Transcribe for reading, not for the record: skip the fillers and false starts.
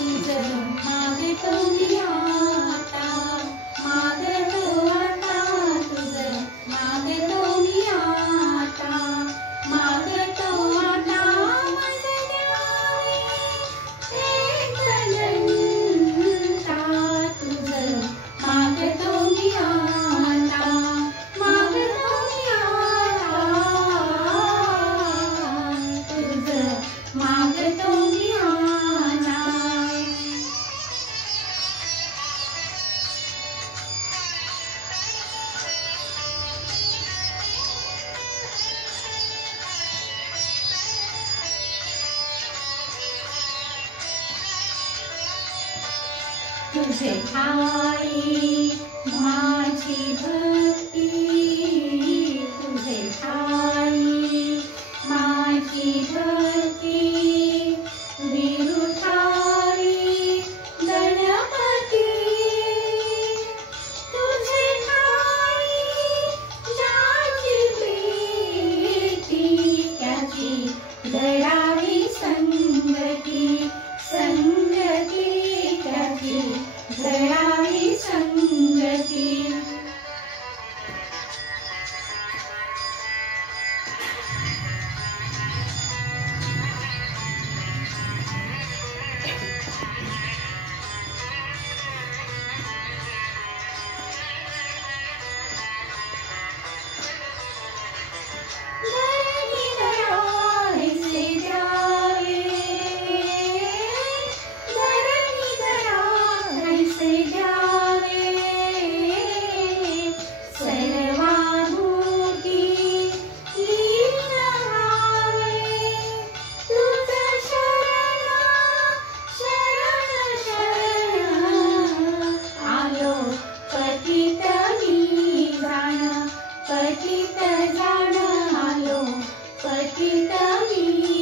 तुझं मागतो मी आता, मागतो आता, तुझं मागतो मी आता, मागतो आता माझं द्यावे एक अनंता, तुझं मागतो मी आता, मागतो मी आता, तुझं मागतो मी आता. तुझे ठाई माझी भक्ती, तुझे ठाई माझी भक्ती, विरुठाई गणपती, तुझे ठाई ज्याची प्रीती, त्याची घडावी संगती, संगती त्याची घडावी संगती. धरणी दयाळीचे द्यावे, धरणी दयाळीचे द्यावे, सर्वाभूती लीन व्हावे, तुझं शरण शरण शरण आलो पतित मी जाण, पतित जाण आलो पतित मी